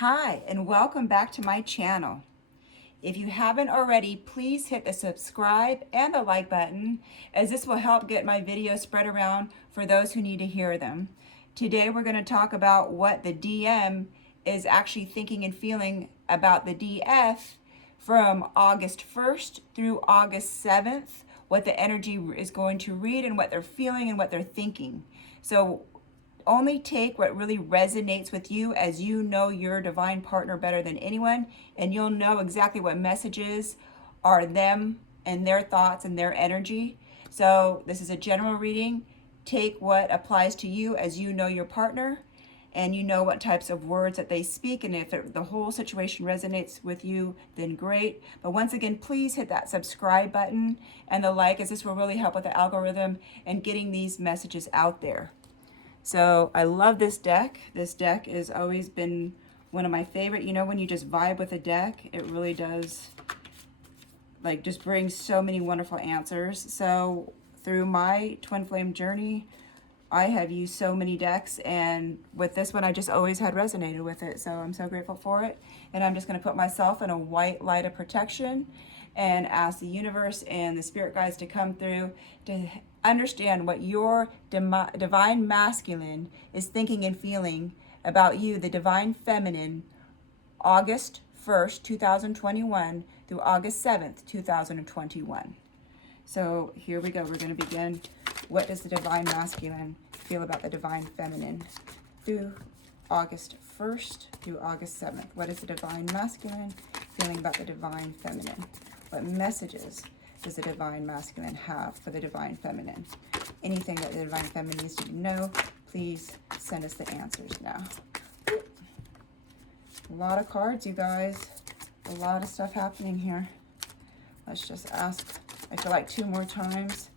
Hi, and welcome back to my channel. If you haven't already, please hit the subscribe and the like button, as this will help get my videos spread around for those who need to hear them. Today we're going to talk about what the DM is actually thinking and feeling about the DF from August 1st through August 7th, what the energy is going to read and what they're feeling and what they're thinking. So only take what really resonates with you, as you know your divine partner better than anyone, and you'll know exactly what messages are them and their thoughts and their energy. So this is a general reading. Take what applies to you, as you know your partner and you know what types of words that they speak, and if the whole situation resonates with you, then great. But once again, please hit that subscribe button and the like, as this will really help with the algorithm and getting these messages out there. So I love this deck. This deck has always been one of my favorite. You know, when you just vibe with a deck, it really does like just bring so many wonderful answers. So through my twin flame journey, I have used so many decks, and with this one I just always had resonated with it. So I'm so grateful for it. And I'm just going to put myself in a white light of protection and ask the universe and the spirit guides to come through to understand what your divine masculine is thinking and feeling about you, the divine feminine, August 1st, 2021 through August 7th, 2021. So here we go. We're going to begin. What does the divine masculine feel about the divine feminine through August 1st through August 7th? What is the divine masculine feeling about the divine feminine? What messages does the divine masculine have for the divine feminine? Anything that the divine feminine needs to know, please send us the answers now. A lot of cards, you guys. A lot of stuff happening here. Let's just ask, I feel like 2 more times.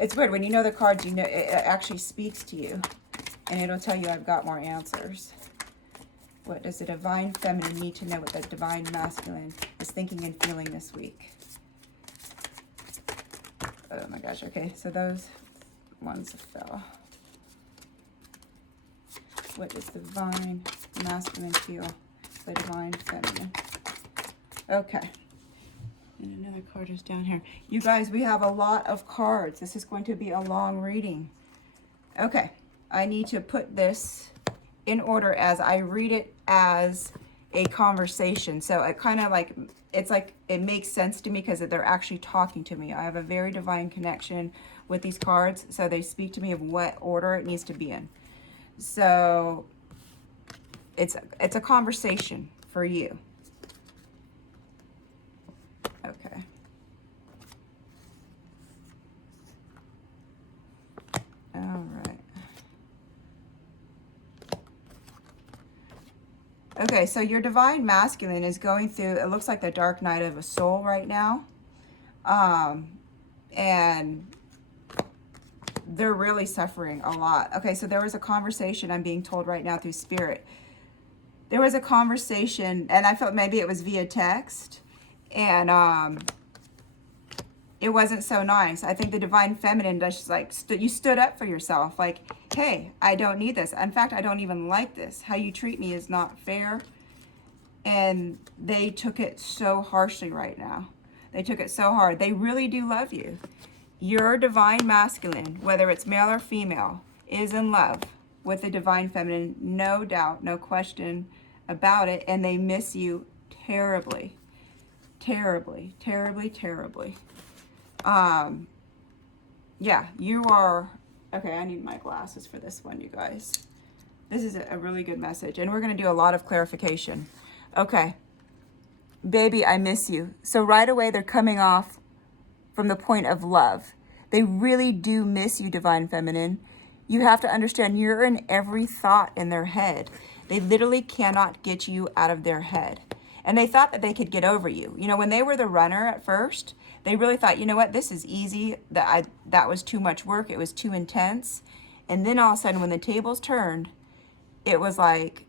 It's weird when you know the cards, you know it actually speaks to you, and it'll tell you I've got more answers. What does the divine feminine need to know what the divine masculine is thinking and feeling this week? Oh my gosh, okay, so those ones fell. What does the divine masculine feel for the divine feminine? Okay. And another card is down here. You guys, we have a lot of cards. This is going to be a long reading. Okay, I need to put this in order as I read it as a conversation. So it kind of like, it's like it makes sense to me because they're actually talking to me. I have a very divine connection with these cards, so they speak to me of what order it needs to be in. So it's a conversation for you. Okay. All right. Okay, so your divine masculine is going through, it looks like the dark night of a soul right now. And they're really suffering a lot. Okay, so there was a conversation, I'm being told right now through spirit. There was a conversation, and I felt maybe it was via text, and it wasn't so nice. I think the divine feminine just like you stood up for yourself, like, hey, I don't need this. In fact, I don't even like this. How you treat me is not fair. And they took it so harshly right now. They took it so hard. They really do love you. Your divine masculine, whether it's male or female, is in love with the divine feminine, no doubt, no question about it. And they miss you terribly, terribly, terribly, terribly. Yeah, you are, okay, I need my glasses for this one, you guys. This is a really good message, and we're going to do a lot of clarification. Okay, baby, I miss you. So right away, they're coming off from the point of love. They really do miss you, divine feminine. You have to understand, you're in every thought in their head. They literally cannot get you out of their head. And they thought that they could get over you. You know, when they were the runner at first, they really thought, you know what, this is easy. That was too much work. It was too intense. And then all of a sudden, when the tables turned, it was like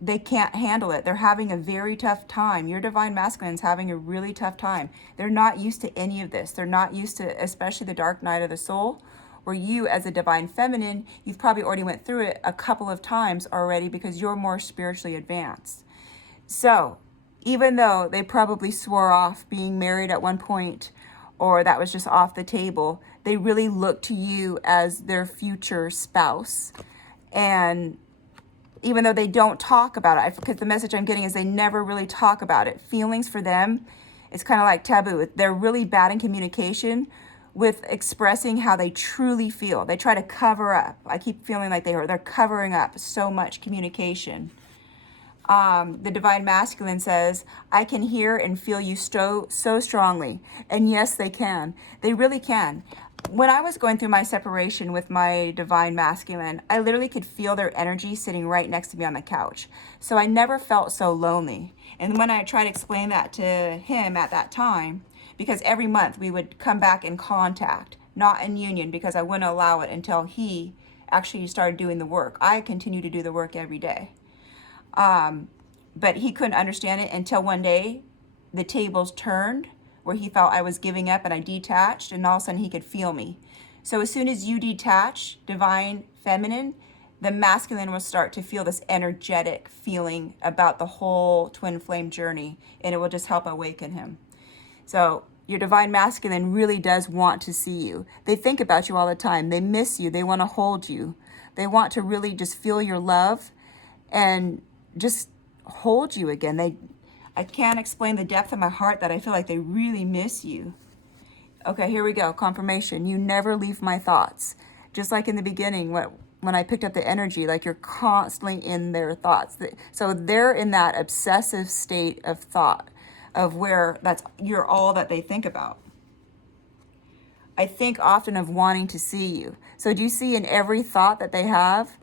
they can't handle it. They're having a very tough time. Your divine masculine is having a really tough time. They're not used to any of this. They're not used to, especially the dark night of the soul, where you as a divine feminine, you've probably already went through it a couple of times already because you're more spiritually advanced. So even though they probably swore off being married at one point, or that was just off the table, they really look to you as their future spouse. And even though they don't talk about it, because the message I'm getting is they never really talk about it. Feelings for them, it's kind of like taboo. They're really bad in communication with expressing how they truly feel. They try to cover up. I keep feeling like they're covering up so much communication. The Divine Masculine says, I can hear and feel you so strongly. And yes, they can. They really can. When I was going through my separation with my Divine Masculine, I literally could feel their energy sitting right next to me on the couch. So I never felt so lonely. And when I tried to explain that to him at that time, because every month we would come back in contact, not in union, because I wouldn't allow it until he actually started doing the work. I continue to do the work every day. But he couldn't understand it until one day the tables turned where he felt I was giving up and I detached, and all of a sudden he could feel me. So as soon as you detach, Divine Feminine, the masculine will start to feel this energetic feeling about the whole twin flame journey, and it will just help awaken him. So your Divine Masculine really does want to see you. They think about you all the time. They miss you. They want to hold you. They want to really just feel your love and just hold you again. I can't explain the depth of my heart that I feel like they really miss you. Okay, here we go. Confirmation. You never leave my thoughts. Just like in the beginning, when I picked up the energy, like you're constantly in their thoughts. So they're in that obsessive state of thought of where you're all that they think about. I think often of wanting to see you. So do you see in every thought that they have,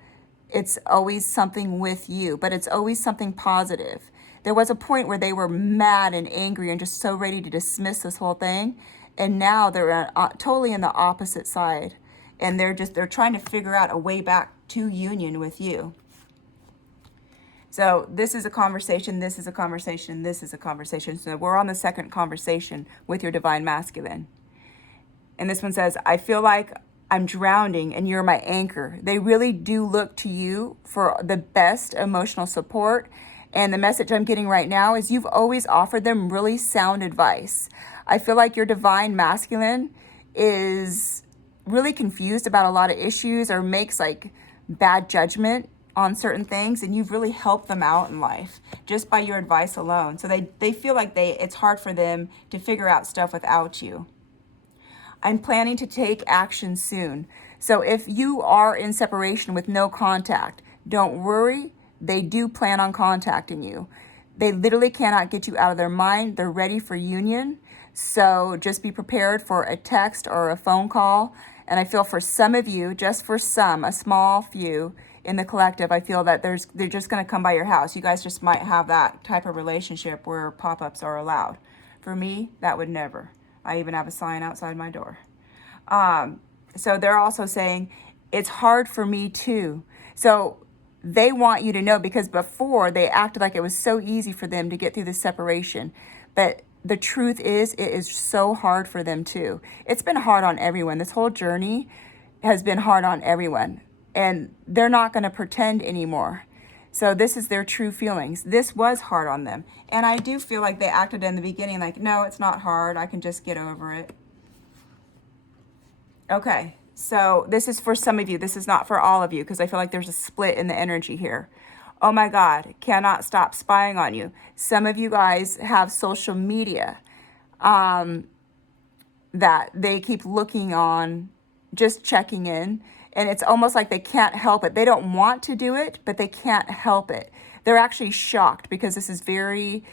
it's always something with you, but it's always something positive. There was a point where they were mad and angry and just so ready to dismiss this whole thing. And now they're totally in the opposite side. And they're trying to figure out a way back to union with you. So this is a conversation, this is a conversation, this is a conversation. So we're on the second conversation with your Divine Masculine. And this one says, I feel like I'm drowning and you're my anchor. They really do look to you for the best emotional support. And the message I'm getting right now is you've always offered them really sound advice. I feel like your Divine Masculine is really confused about a lot of issues or makes like bad judgment on certain things, and you've really helped them out in life just by your advice alone. So they feel like it's hard for them to figure out stuff without you. I'm planning to take action soon. So if you are in separation with no contact, don't worry. They do plan on contacting you. They literally cannot get you out of their mind. They're ready for union. So just be prepared for a text or a phone call. And I feel for some of you, just for some, a small few in the collective, I feel that they're just going to come by your house. You guys just might have that type of relationship where pop-ups are allowed. For me, that would never. I even have a sign outside my door. So they're also saying, it's hard for me too. So they want you to know, because before they acted like it was so easy for them to get through the separation. But the truth is, it is so hard for them too. It's been hard on everyone. This whole journey has been hard on everyone. And they're not going to pretend anymore. So this is their true feelings. This was hard on them. And I do feel like they acted in the beginning like, no, it's not hard. I can just get over it. Okay, so this is for some of you. This is not for all of you, because I feel like there's a split in the energy here. Oh my God, cannot stop spying on you. Some of you guys have social media that they keep looking on, just checking in. And it's almost like they can't help it. They don't want to do it, but they can't help it. They're actually shocked because this is very,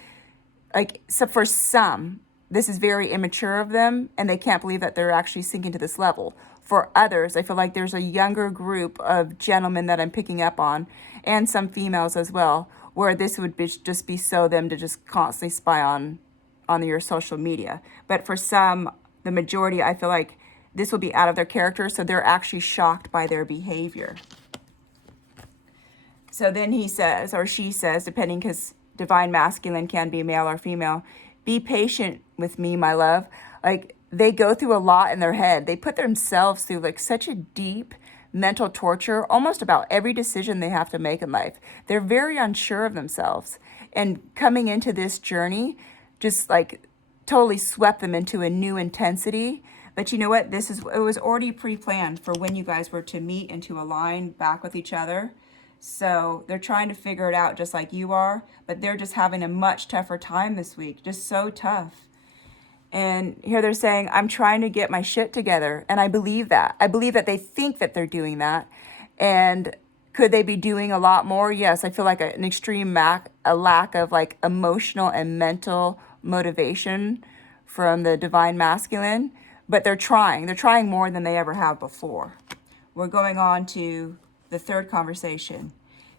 so for some, this is very immature of them, and they can't believe that they're actually sinking to this level. For others, I feel like there's a younger group of gentlemen that I'm picking up on, and some females as well, where this would just be so them to just constantly spy on your social media. But for some, the majority, I feel like this will be out of their character, so they're actually shocked by their behavior. So then he says, or she says, depending, because Divine Masculine can be male or female, be patient with me, my love. Like, they go through a lot in their head. They put themselves through like such a deep mental torture almost about every decision they have to make in life. They're very unsure of themselves. And coming into this journey just like totally swept them into a new intensity. But you know what? It was already pre-planned for when you guys were to meet and to align back with each other. So they're trying to figure it out just like you are, but they're just having a much tougher time this week. Just so tough. And here they're saying, I'm trying to get my shit together. And I believe that. I believe that they think that they're doing that. And could they be doing a lot more? Yes, I feel like an extreme a lack of like emotional and mental motivation from the divine masculine. But they're trying. They're trying more than they ever have before. We're going on to the third conversation.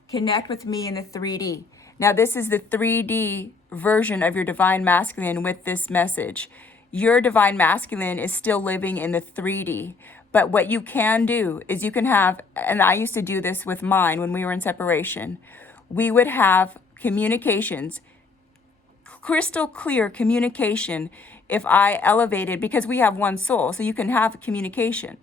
Connect with me in the 3D. Now, this is the 3D version of your divine masculine with this message. Your divine masculine is still living in the 3D. But what you can do is you can have, and I used to do this with mine when we were in separation, we would have communications, crystal clear communication if I elevated, because we have one soul, so you can have communication.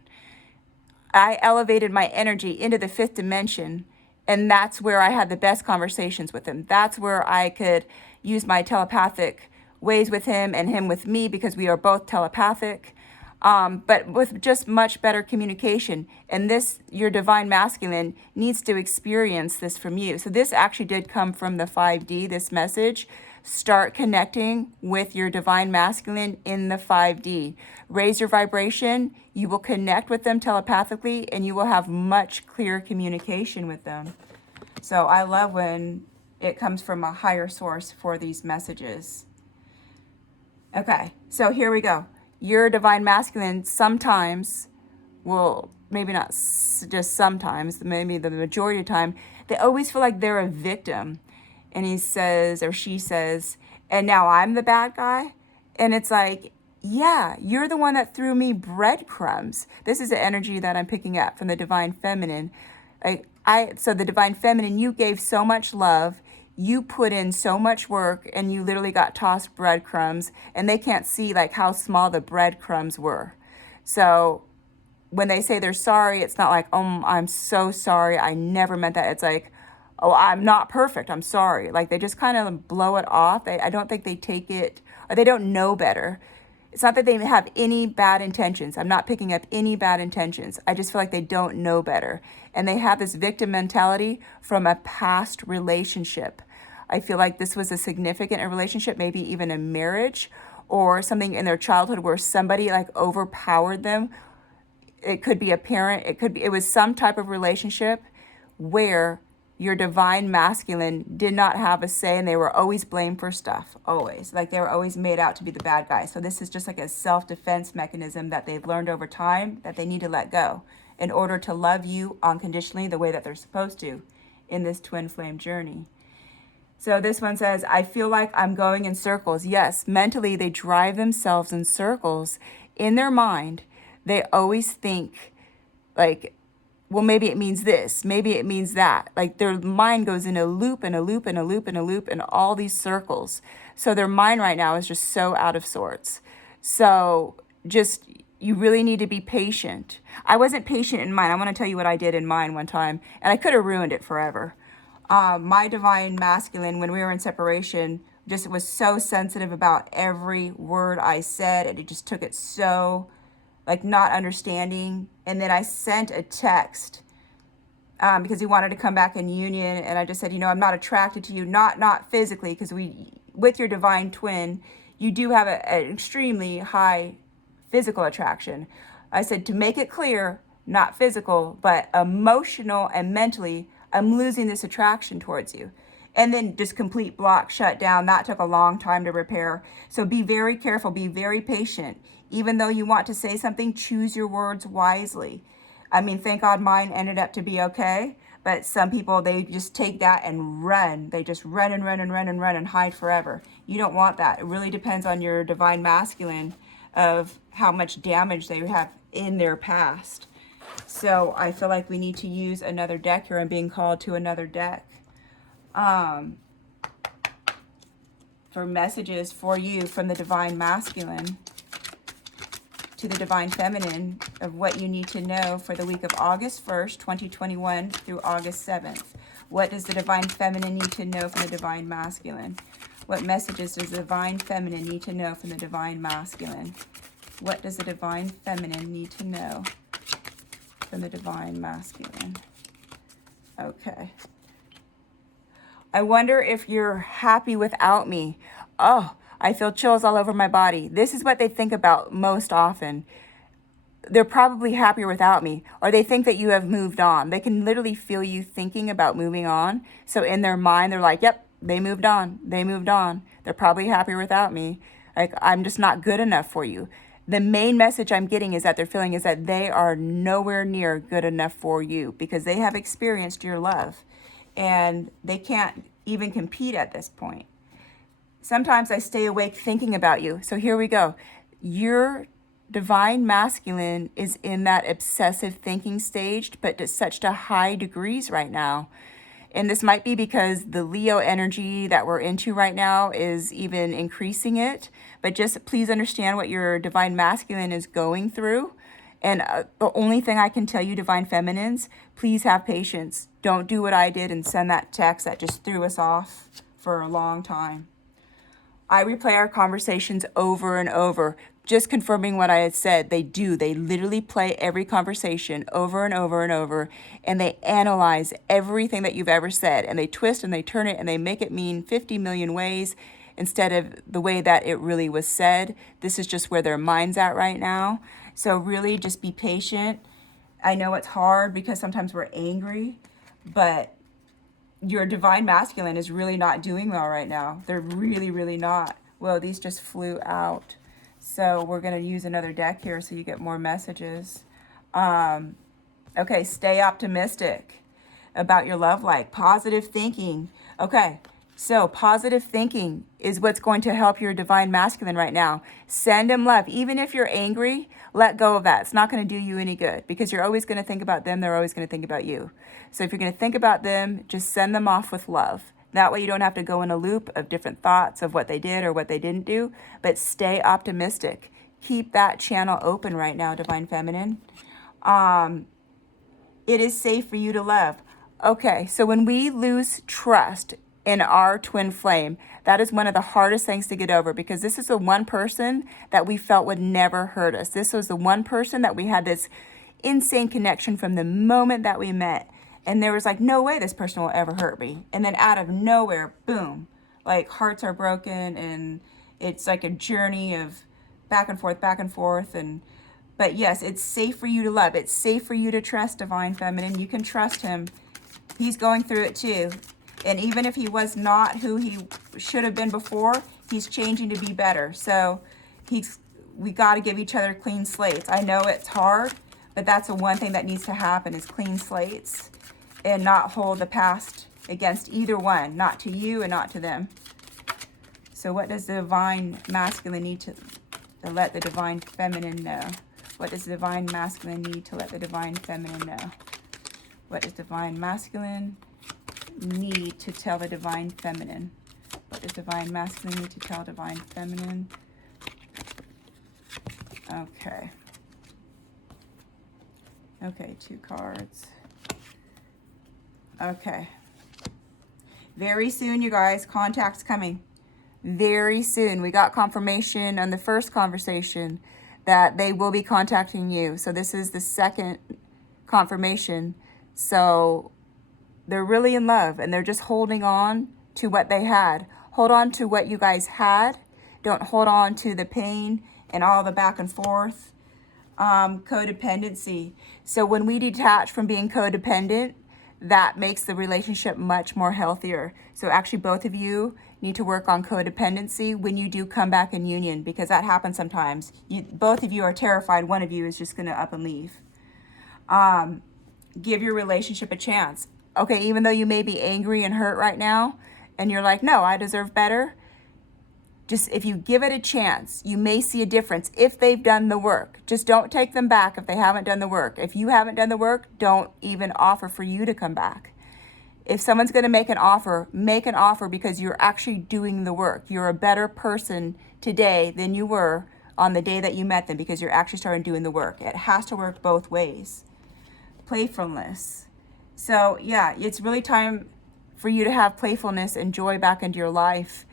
I elevated my energy into the 5th dimension, and that's where I had the best conversations with him. That's where I could use my telepathic ways with him and him with me, because we are both telepathic, but with just much better communication. And this, your divine masculine needs to experience this from you. So this actually did come from the 5D, this message. Start connecting with your divine masculine in the 5D. Raise your vibration. You will connect with them telepathically, and you will have much clearer communication with them. So I love when it comes from a higher source for these messages. Okay, so here we go. Your divine masculine sometimes will, maybe not just sometimes, maybe the majority of the time, they always feel like they're a victim. And he says, or she says, and now I'm the bad guy. And it's like, yeah, you're the one that threw me breadcrumbs. This is the energy that I'm picking up from the divine feminine. So the divine feminine, you gave so much love, you put in so much work, and you literally got tossed breadcrumbs, and they can't see like how small the breadcrumbs were. So when they say they're sorry, it's not like, oh, I'm so sorry, I never meant that. It's like, oh, I'm not perfect, I'm sorry. Like they just kind of blow it off. I don't think they take it, or they don't know better. It's not that they have any bad intentions. I'm not picking up any bad intentions. I just feel like they don't know better. And they have this victim mentality from a past relationship. I feel like this was a significant relationship, maybe even a marriage or something in their childhood where somebody like overpowered them. It could be a parent. It was some type of relationship where your divine masculine did not have a say, and they were always blamed for stuff, always. Like they were always made out to be the bad guy. So this is just like a self-defense mechanism that they've learned over time that they need to let go in order to love you unconditionally the way that they're supposed to in this twin flame journey. So this one says, I feel like I'm going in circles. Yes, mentally they drive themselves in circles. In their mind, they always think like, well, maybe it means this, maybe it means that. Like their mind goes in a loop and a loop and a loop and a loop and all these circles. So their mind right now is just so out of sorts. So just, you really need to be patient. I wasn't patient in mine. I want to tell you what I did in mine one time, and I could have ruined it forever. My divine masculine, when we were in separation, just was so sensitive about every word I said, and he just took it so like not understanding. And then I sent a text because he wanted to come back in union, and I just said, I'm not attracted to you, not physically, because with your divine twin, you do have an extremely high physical attraction. I said, to make it clear, not physical, but emotional and mentally, I'm losing this attraction towards you. And then just complete block, shut down. That took a long time to repair. So be very careful, be very patient. Even though you want to say something, choose your words wisely. I mean, thank God mine ended up to be okay. But some people, they just take that and run. They just run and run and run and run and hide forever. You don't want that. It really depends on your divine masculine of how much damage they have in their past. So I feel like we need to use another deck here. I'm being called to another deck for messages for you from the divine masculine to the Divine Feminine of what you need to know for the week of August 1st, 2021 through August 7th. What does the Divine Feminine need to know from the Divine Masculine? What messages does the Divine Feminine need to know from the Divine Masculine? What does the Divine Feminine need to know from the Divine Masculine? Okay. I wonder if you're happy without me. Oh, I feel chills all over my body. This is what they think about most often. They're probably happier without me, or they think that you have moved on. They can literally feel you thinking about moving on. So in their mind, they're like, yep, they moved on. They moved on. They're probably happier without me. Like, I'm just not good enough for you. The main message I'm getting is that they're feeling is that they are nowhere near good enough for you because they have experienced your love and they can't even compete at this point. Sometimes I stay awake thinking about you. So here we go. Your Divine Masculine is in that obsessive thinking stage, but to such to high degrees right now. And this might be because the Leo energy that we're into right now is even increasing it. But just please understand what your Divine Masculine is going through. And the only thing I can tell you, Divine Feminines, please have patience. Don't do what I did and send that text that just threw us off for a long time. I replay our conversations over and over, just confirming what I had said. They do. They literally play every conversation over and over and over, and they analyze everything that you've ever said, and they twist and they turn it and they make it mean 50 million ways instead of the way that it really was said. This is just where their mind's at right now. So really just be patient. I know it's hard because sometimes we're angry, but your Divine Masculine is really not doing well right now. They're really, really not. Well, these just flew out. So we're going to use another deck here so you get more messages. Okay, stay optimistic about your love life. Positive thinking. Okay, so positive thinking is what's going to help your Divine Masculine right now. Send him love. Even if you're angry, let go of that. It's not going to do you any good because you're always going to think about them. They're always going to think about you. So if you're going to think about them, just send them off with love. That way you don't have to go in a loop of different thoughts of what they did or what they didn't do, but stay optimistic. Keep that channel open right now, Divine Feminine. It is safe for you to love. Okay, so when we lose trust in our twin flame, that is one of the hardest things to get over because this is the one person that we felt would never hurt us. This was the one person that we had this insane connection from the moment that we met. And there was like, no way this person will ever hurt me. And then out of nowhere, boom, like hearts are broken and it's like a journey of back and forth. But yes, it's safe for you to love. It's safe for you to trust Divine Feminine. You can trust him. He's going through it too. And even if he was not who he should have been before, he's changing to be better. So we got to give each other clean slates. I know it's hard, but that's the one thing that needs to happen is clean slates and not hold the past against either one, not to you and not to them. So what does the Divine Masculine need to let the Divine Feminine know? What does the Divine Masculine need to let the Divine Feminine know? What does Divine Masculine need to tell the Divine Feminine? What does Divine Masculine need to tell Divine Feminine? Okay. Okay, 2 cards. Okay. Very soon, you guys, contact's coming. Very soon. We got confirmation on the first conversation that they will be contacting you. So this is the second confirmation. So they're really in love and they're just holding on to what they had. Hold on to what you guys had. Don't hold on to the pain and all the back and forth. Codependency. So when we detach from being codependent, that makes the relationship much more healthier. So actually both of you need to work on codependency when you do come back in union because that happens sometimes. Both of you are terrified. One of you is just going to up and leave. Give your relationship a chance. Okay, even though you may be angry and hurt right now and you're like, no, I deserve better. Just if you give it a chance, you may see a difference if they've done the work. Just don't take them back if they haven't done the work. If you haven't done the work, don't even offer for you to come back. If someone's going to make an offer because you're actually doing the work. You're a better person today than you were on the day that you met them because you're actually starting doing the work. It has to work both ways. Playfulness. So yeah, it's really time for you to have playfulness and joy back into your life,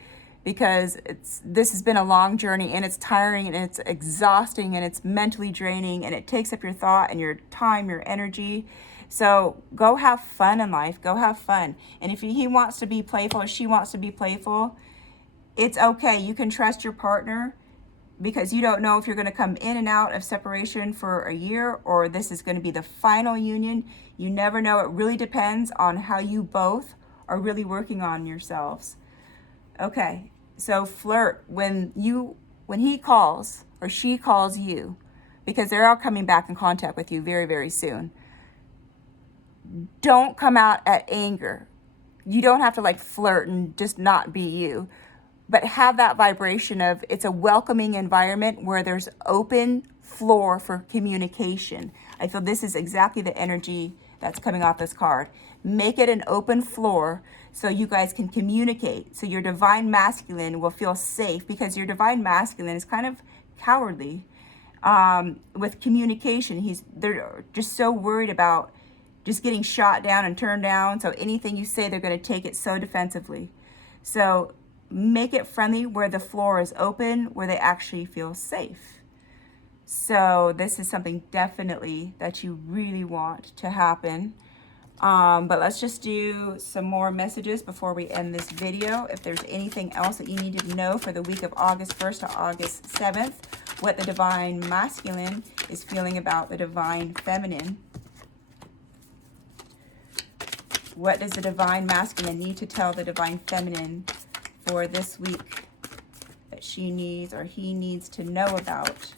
because this has been a long journey, and it's tiring and it's exhausting and it's mentally draining, and it takes up your thought and your time, your energy. So go have fun in life. Go have fun. And if he wants to be playful or she wants to be playful, it's okay. You can trust your partner, because you don't know if you're going to come in and out of separation for a year or this is going to be the final union. You never know. It really depends on how you both are really working on yourselves. Okay, so flirt when he calls or she calls you, because they're all coming back in contact with you very, very soon. Don't come out at anger. You don't have to like flirt and just not be you, but have that vibration of it's a welcoming environment where there's open floor for communication. I feel this is exactly the energy that's coming off this card. Make it an open floor so you guys can communicate. So your divine masculine will feel safe, because your divine masculine is kind of cowardly with communication. They're just so worried about just getting shot down and turned down. So anything you say, they're going to take it so defensively. So make it friendly where the floor is open, where they actually feel safe. So this is something definitely that you really want to happen. But let's just do some more messages before we end this video. If there's anything else that you need to know for the week of August 1st to August 7th, what the divine masculine is feeling about the divine feminine. What does the divine masculine need to tell the divine feminine for this week that she needs or he needs to know about?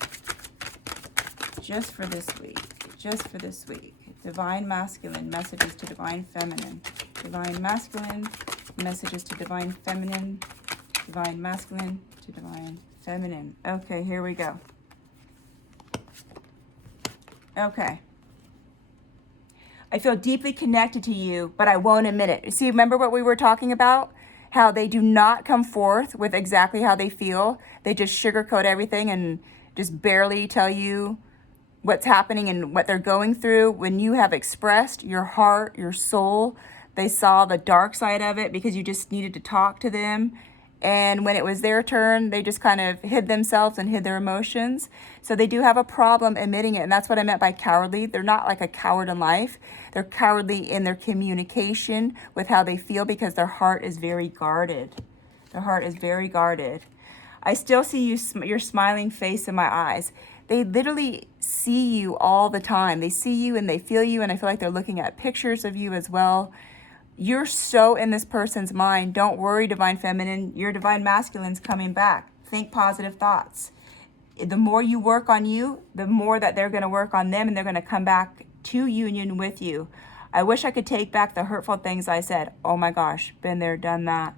Just for this week. Just for this week. Divine masculine, messages to divine feminine. Divine masculine, messages to divine feminine. Divine masculine to divine feminine. Okay, here we go. Okay. I feel deeply connected to you, but I won't admit it. See, remember what we were talking about? How they do not come forth with exactly how they feel. They just sugarcoat everything and just barely tell you what's happening and what they're going through. When you have expressed your heart, your soul, they saw the dark side of it because you just needed to talk to them. And when it was their turn, they just kind of hid themselves and hid their emotions. So they do have a problem admitting it. And that's what I meant by cowardly. They're not like a coward in life. They're cowardly in their communication with how they feel, because their heart is very guarded. Their heart is very guarded. I still see your smiling face in my eyes. They literally see you all the time. They see you and they feel you. And I feel like they're looking at pictures of you as well. You're so in this person's mind. Don't worry, divine feminine. Your divine masculine's coming back. Think positive thoughts. The more you work on you, the more that they're going to work on them, and they're going to come back to union with you. I wish I could take back the hurtful things I said. Oh my gosh, been there, done that.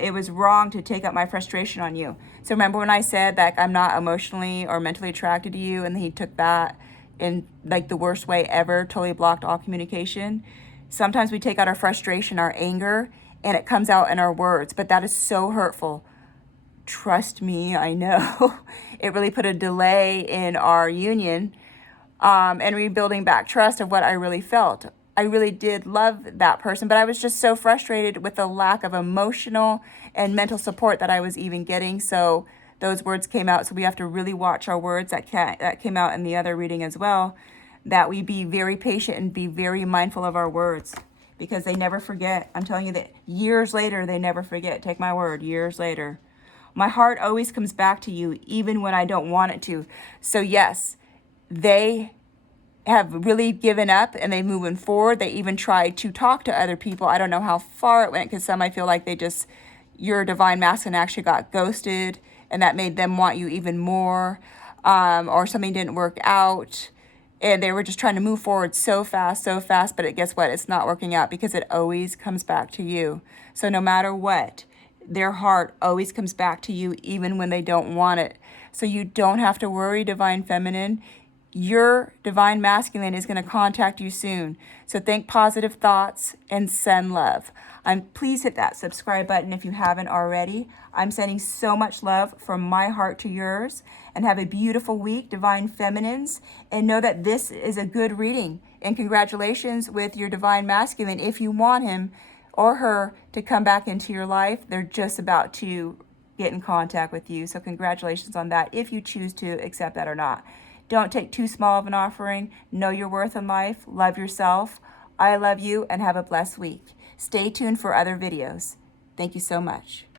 It was wrong to take up my frustration on you. So remember when I said that I'm not emotionally or mentally attracted to you, and he took that in like the worst way ever, totally blocked all communication. Sometimes we take out our frustration, our anger, and it comes out in our words, but that is so hurtful. Trust me, I know. It really put a delay in our union and rebuilding back trust of what I really felt. I really did love that person, but I was just so frustrated with the lack of emotional and mental support that I was even getting. So those words came out. So we have to really watch our words. That came out in the other reading as well, that we be very patient and be very mindful of our words, because they never forget. I'm telling you that years later, they never forget. Take my word, years later. My heart always comes back to you, even when I don't want it to. So yes, they have really given up and they're moving forward. They even tried to talk to other people. I don't know how far it went, because some I feel like your divine masculine actually got ghosted, and that made them want you even more, or something didn't work out. And they were just trying to move forward so fast, but guess what? It's not working out, because it always comes back to you. So no matter what, their heart always comes back to you, even when they don't want it. So you don't have to worry, divine feminine. Your divine masculine is going to contact you soon. So think positive thoughts and send love. Please hit that subscribe button if you haven't already. I'm sending so much love from my heart to yours. And have a beautiful week, Divine Feminines. And know that this is a good reading. And congratulations with your Divine Masculine. If you want him or her to come back into your life, they're just about to get in contact with you. So congratulations on that, if you choose to accept that or not. Don't take too small of an offering. Know your worth in life. Love yourself. I love you, and have a blessed week. Stay tuned for other videos. Thank you so much.